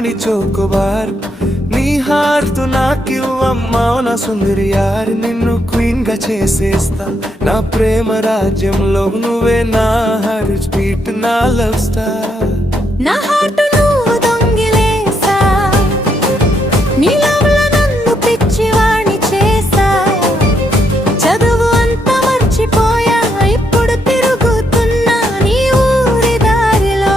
రాణి చోకోబార్ నీ హార్ట్ నాకివ్వమ్మా నా సుందరి యార్ నిన్ను క్వీన్ గా చేసేస్తా నా ప్రేమ రాజ్యంలో నువ్వే నా హార్ట్ బీట్ నా లవ్ స్టార్ నా హార్ట్ నువ్వు దొంగిలేసా నీ లవ్లో నన్ను పిచ్చివాణ్ణి చేసా చదువు అంతా మర్చిపోయా ఇప్పుడు తిరుగుతున్నా నీ ఊరి దారిలో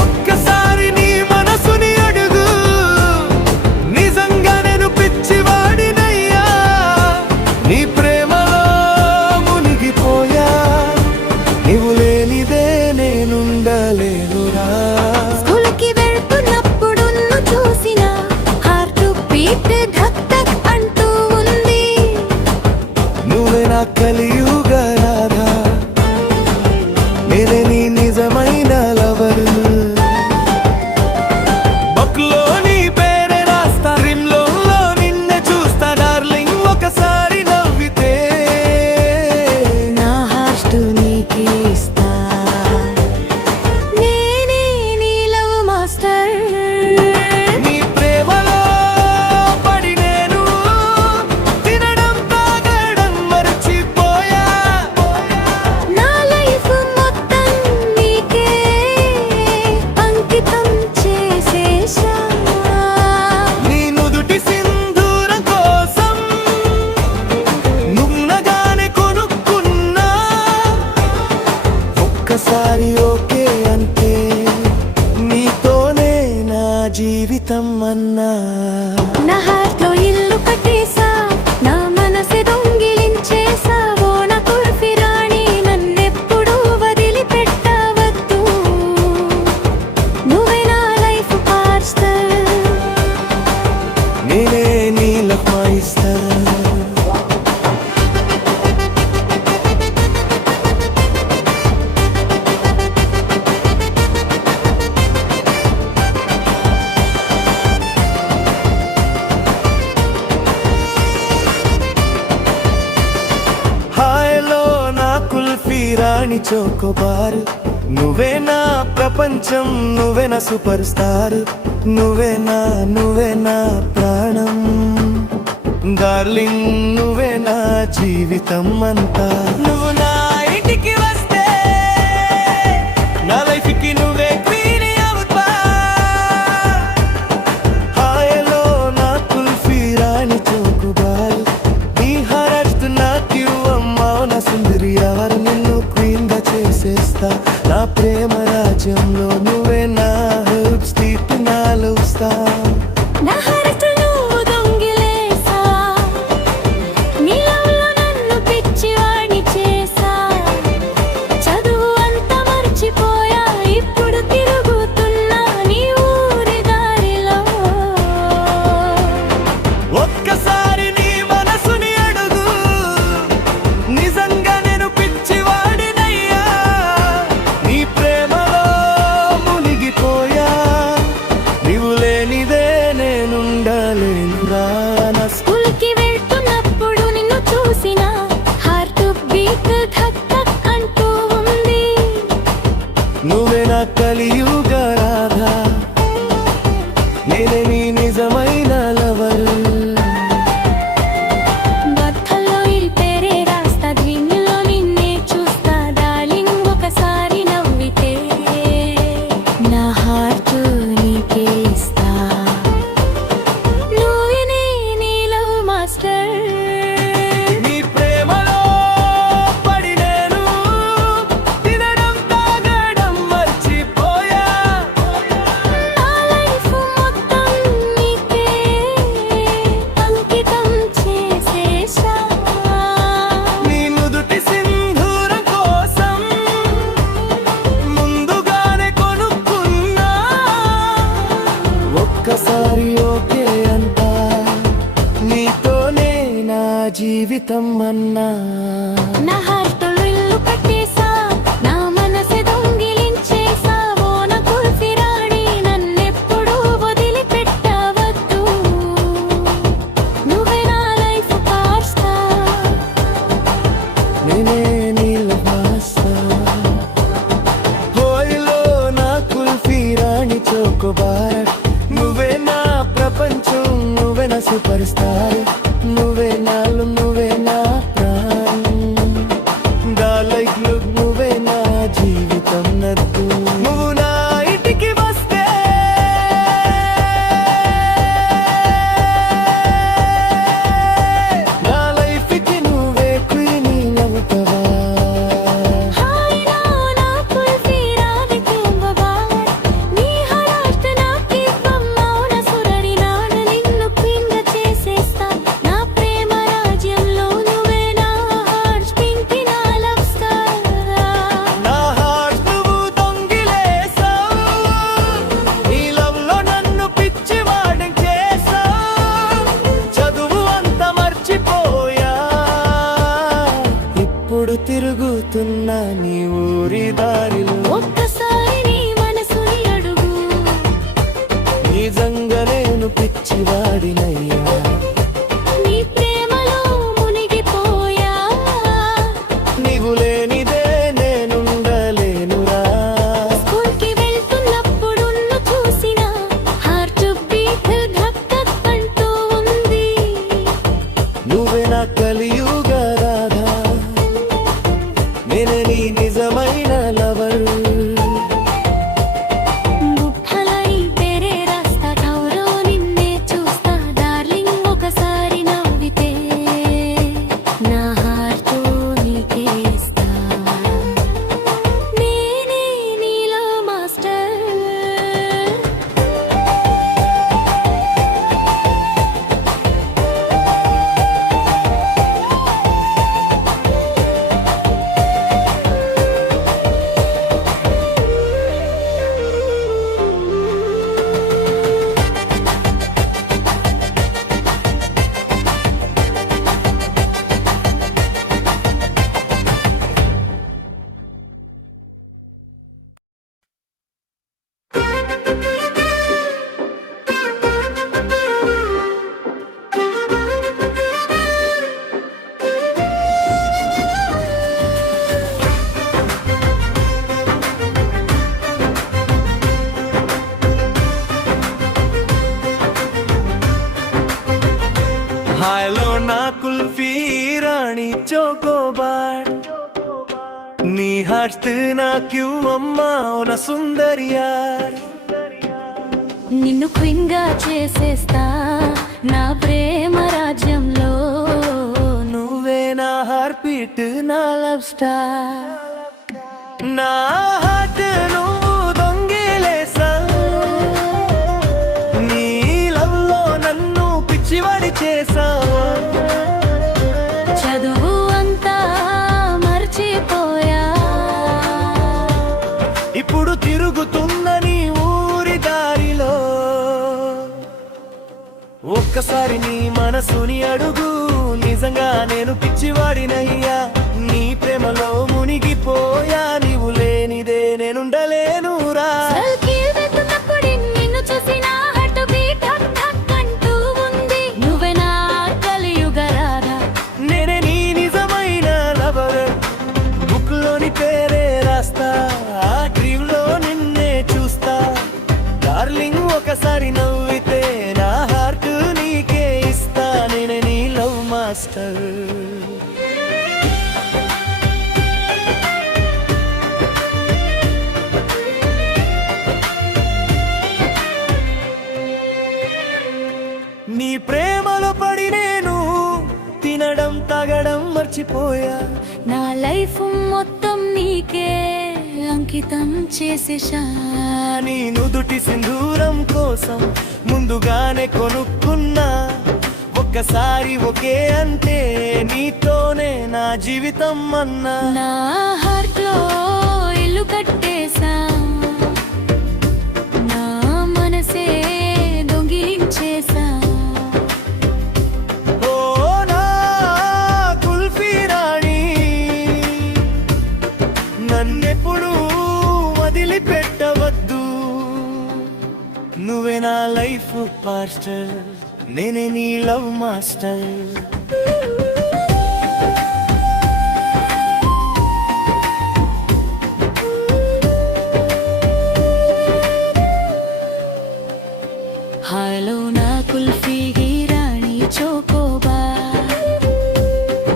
ఒక్కసారి నీ మనసుని అడుగు నిజంగా నేను పిచ్చివాడినయ్యా నీ ప్రేమలో మునిగిపోయా నీవు లేనిదే నేనుండలేనురా స్కూల్కి వెళ్తున్నప్పుడు నువ్వు చూసిన హార్ట్ బీట్ ధక్ ధక్ అంటూ ఉంది నువ్వే నా కలియుగ రాధా నేనే నీ నిజమైన లవరు బుక్లో నీ పేరే రాస్తా డ్రీమ్లో నిన్నే చూస్తా డార్లింగ్ ఒకసారి నవ్వితే నా హార్ట్ నీకే ఇస్తా నేనే నీ లవ్ మాస్టర్ నీ ప్రేమలో పడి నేను తినడం తాగడం మర్చిపోయా నా లైఫ్ మొత్తం నీకే అంకితం చేసేశా నీ నుదుటి సింధూరం కోసం నున్నగానే కొనుక్కున్నా ఒక్కసారి ఓకే అంటే నీతోనే నా జీవితం అన్నా నా హార్ట్లో ఇల్లు కట్టేసా నా మనసు దొంగిలించేసావో నా కుల్ఫీ రాణి నన్నెప్పుడు వదిలిపెట్టవద్దు నువ్వే నా లైఫ్ పార్స్టర్ నేనే నీ లవ్ మాయిస్టర్ హాయ్లో నా కుల్ఫీ రాణి చోకోబార్ నువ్వే నా ప్రపంచం నువ్వే నా సూపర్ స్టార్ నువ్వే నా ప్రాణం డార్లింగ్ నువ్వే నా జీవితం అంతా నువ్వు నా ఇంటికి వస్తే నా లైఫ్ కి నువ్వే క్వీన్ అవుతా హాయ్లో నా కుల్ఫీ రాణి చోకోబార్ నీ హారత్ నాకివ్వమ్మా నా సుందరి యార్ నిన్ను క్వీన్ గా చేసేస్తా నా ప్రేమ రాజ్యంలో నువ్వే నా హార్ట్ బీట్ నా లవ్ స్టార్ నా హార్ట్ నువ్వు దొంగిలేసా నీ లవ్లో నన్ను పిచ్చివాణ్ణి చేసా చదువు అంతా మర్చిపోయా ఇప్పుడు తిరుగుతున్నా నీ ఊరి దారిలో ఒక్కసారి నీ మనసుని అడుగు నిజంగా నేను పిచ్చివాడినయ్యా నీ ప్రేమలో మునిగిపోయా నీవు లేనిదే నేనుండలేనురా నా స్కూల్కి వెళ్తున్నప్పుడు నిన్ను చూసిన హార్ట్ బీట్ ధక్ ధక్ అంటూ ఉంది నువ్వే నా కలియుగ రాధా నేనే నీ నిజమైన లవరు బట్టల్లో ఈ పేరే రాస్తా డ్రీమ్లో నిన్నే చూస్తా డార్లింగ్ ఒకసారి నవ్వితే నా హార్ట్ నీకే ఇస్తా నువ్వే నీ లవ్ మాస్టర్ నీ ప్రేమలో పడి నేను తినడం తాగడం మర్చిపోయా నా లైఫ్ మొత్తం నీకే అంకితం చేసేశా నీ నుదుటి సింధూరం కోసం ముందుగానే కొనుక్కున్నా ఒక్కసారి ఓకే అంటా నీతోనే నా జీవితం అన్నా నా హార్ట్ ఇల్లు కట్టేసా నా మనసు దొంగిలించేసావో నా కుల్ఫీ రాణి నన్నెప్పుడు వదిలిపెట్టవద్దు నువ్వే నా లైఫ్ పార్స్టర్ నేనే నీ లవ్ మాస్టర్ హోయ్లో నా కుల్ఫీ రాణి తిరుగుతున్నా నీ ఊరి దారిలో ఒక్కసారి నీ మనసుని అడుగు నిజంగా నేను పిచ్చివాడినయ్యా నీ ప్రేమలో మునిగిపోయా నీవు లేనిదే నేనుండలేనురా స్కూల్కి వెళ్తున్నప్పుడు నిన్ను చూసిన హార్ట్ బీట్ ధక్ ధక్ అంటూ ఉంది నువ్వే నా కలియుగ రాధా నేనే నీ నిజమైన లవరు బుట్టలై పేరే రాస్తా కౌరో నిన్నే చూస్తా డార్లింగ్ ఒకసారి నవ్వితే నా హార్ట్ నీకే ఇస్తా నేనే నీలో మాస్టర్ హాయ్లో నా కుల్ఫీ రాణి చోకోబార్ నీ హార్ట్ నా క్యూ అమ్మా నా సుందరియార్ నిన్ను క్వీన్ గా చేసేస్తా నా ప్రేమ రాజ్యంలో నువ్వే నా హార్ట్ బీట్ నా లవ్ స్టార్ నా హార్ట్ నువ్వు దొంగిలేసా నీ లవ్ లో నన్ను పిచ్చివాడి చేసావా చదువు అంతా మర్చిపోయా ఇప్పుడు తిరుగుతున్న నీ ఊరి దారిలో ఒక్కసారి నీ మనసుని అడుగు నిజంగా నేను పిచ్చివాడినయ్యా నీ ప్రేమలో మునిగిపోయా నీవు లేనిదే నేనుండలేనురా సల్కి వెతున్నప్పుడు నిన్ను చూసిన హార్ట్ బీట్ ధక్ ధక్ అంటూ ఉంది నువ్వే నా కలియుగ రాధా నేనే నీ నిజమైన లవర్ బుక్ లోని పేరే రాస్తా ఆ డ్రీమ్ లో నిన్నే చూస్తా డార్లింగ్ ఒకసారి నవ్వితే నా హార్ట్ నీకే ఇస్తా నేనే నీ లవ్ మాస్టర్ నీ ప్రేమలో పడి నేను తినడం తాగడం మర్చిపోయా నా లైఫ్ మొత్తం నీకే అంకితం చేసేశా నీ నుదుటి సింధూరం కోసం ముందుగానే కొనుక్కున్నా ఒక్కసారి ఒకే అంటే నీతోనే నా జీవితం అన్నా నా హార్ట్ లో ఇల్లు కట్టేశా నా మనసే దొంగిలించేశా ఓ నా కుల్ఫీ రాణి నన్నెప్పుడు వదిలిపెట్టవద్దు నువ్వే నా లైఫ్ పాస్టర్ నేనే నీ లవ్ మాస్టర్ హాలో నా కుల్ఫీ రాణి చోకోబార్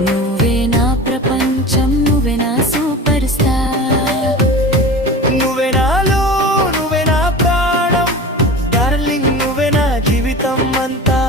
నువ్వే నా ప్రపంచం నువ్వే నా సూపర్ స్టార్ నువ్వే నాలో నువ్వే నా ప్రాణం డార్లింగ్ నువ్వే నా జీవితం అంతా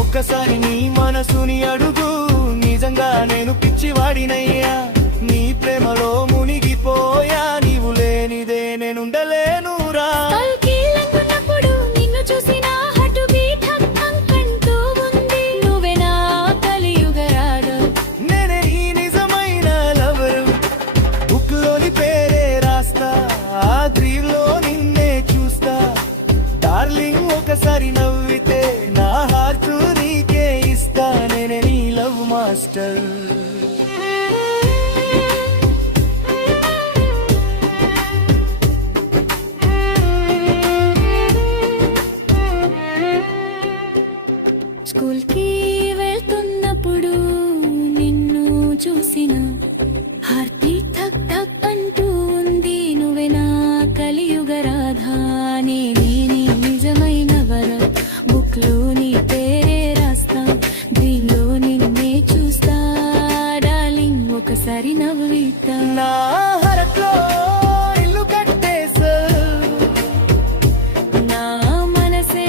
ఒక్కసారి నీ మనసుని అడుగు, నిజంగా నేను పిచ్చివాడినయ్యా. నీ ప్రేమలో మునిగిపోయా, నీవు లేనిదే నేనుండలేనురా. పల్కీలంటున్నప్పుడు నిన్ను చూసి నా హార్ట్ బీట్ హక్ హక్ అంటూ ఉంది. నువ్వే నా కలియుగ రాగం. నేనే నీ నిజమైన లవరు, బుక్ లోని పేరే రాస్తా, ఆ డ్రీమ్ లో నిన్నే చూస్తా. డార్లింగ్ ఒకసారి నవ్వితే నా హార్ట్ నీకే ఇస్తా. నేనే నీ లవ్ మాస్టర్. స్కూల్ కి వెళ్తున్నప్పుడు నిన్ను చూసిన హార్ట్ బీట్ ఠక్ ఠక్ అంటూ ఉంది. నువ్వే నా కలియుగ రాధా, నేనే నీ నిజమైన వరం. బుక్ లో నీ పేరే రాస్తా, డ్రీమ్ లో నిన్నే చూస్తా. డార్లింగ్ ఒకసారి నవ్వితా. నా హరట్లో ఇల్లు కట్టేసా, నా మనసే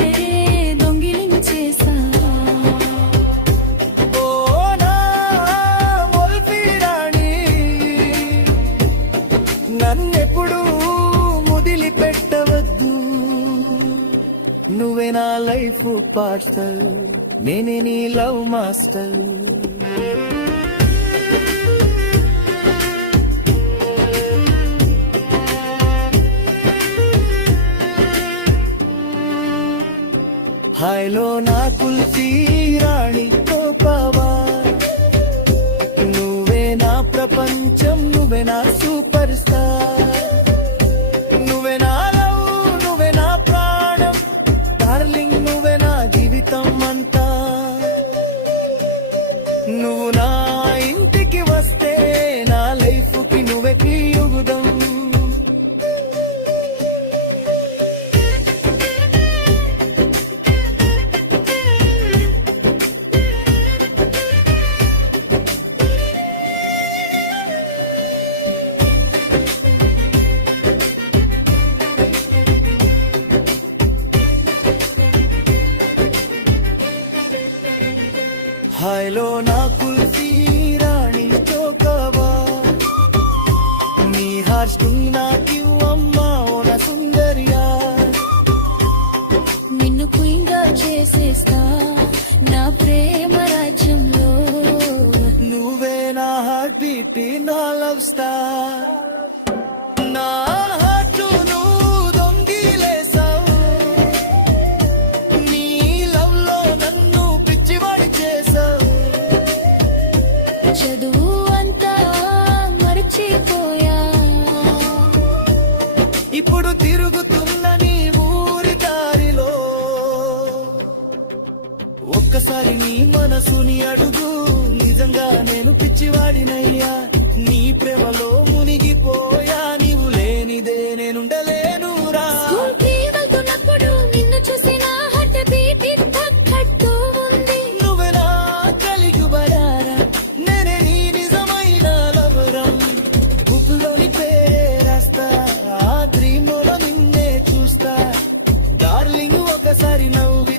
దొంగిలించేసా. ఓ నా మొల్పి రాణి, నన్నెప్పుడు ముదిలి పెట్టవద్దు. నువ్వే నా లైఫ్ పార్సల్, నేనే నీ లవ్ మాస్టర్. హాయ్లో నా కుల్ఫీ రాణి కోపవా, నువ్వే నా ప్రపంచం, నువ్వే నా సూపర్ స్టార్. నువ్వే నా లవ్, నువ్వే నా ప్రాణం, డార్లింగ్ నువ్వే నా జీవితం అంతా. నువ్వు నా ఇంటికి వస్తే నా లైఫ్ కి నువ్వే యుగుదం. హాయ్లో నా కుల్ఫీ రాణి చోకవా, నీ హార్ట్ నాకివ్వమ్మా ఓ నా సుందరియా. నిన్ను క్వీన్గా చేసేస్తా నా ప్రేమ రాజ్యంలో. నువ్వే నా హార్ట్ బీట్, నా లవ్ స్టార్. నా హార్ట్ నువ్వు దొంగిలేసావు, నీ లవ్ లో నన్ను పిచ్చివాడి చేసావు. చదువు అంతా మర్చిపోయా, ఇప్పుడు తిరుగుతున్న నీ ఊరి దారిలో. ఒక్కసారి నీ మనసుని అడుగు, నిజంగా నేను పిచ్చివాడినయ్యా. నీ ప్రేమలో మునిగిపోయా, నీవు లేనిదే నేనుండలేనురా. స్కూల్ కి వెళ్తున్నప్పుడు నిన్ను చూసి నా హార్ట్ బీట్ ఠక్ అంటూ ఉంది. నువ్వే నా కలిగి బడారా, నేనే నీ నిజమైన లవరం. బుక్ లోని పేరే రాస్తా, ఆ డ్రీమ్ లో నిన్నే చూస్తా. డార్లింగ్ ఒకసారి నవ్వి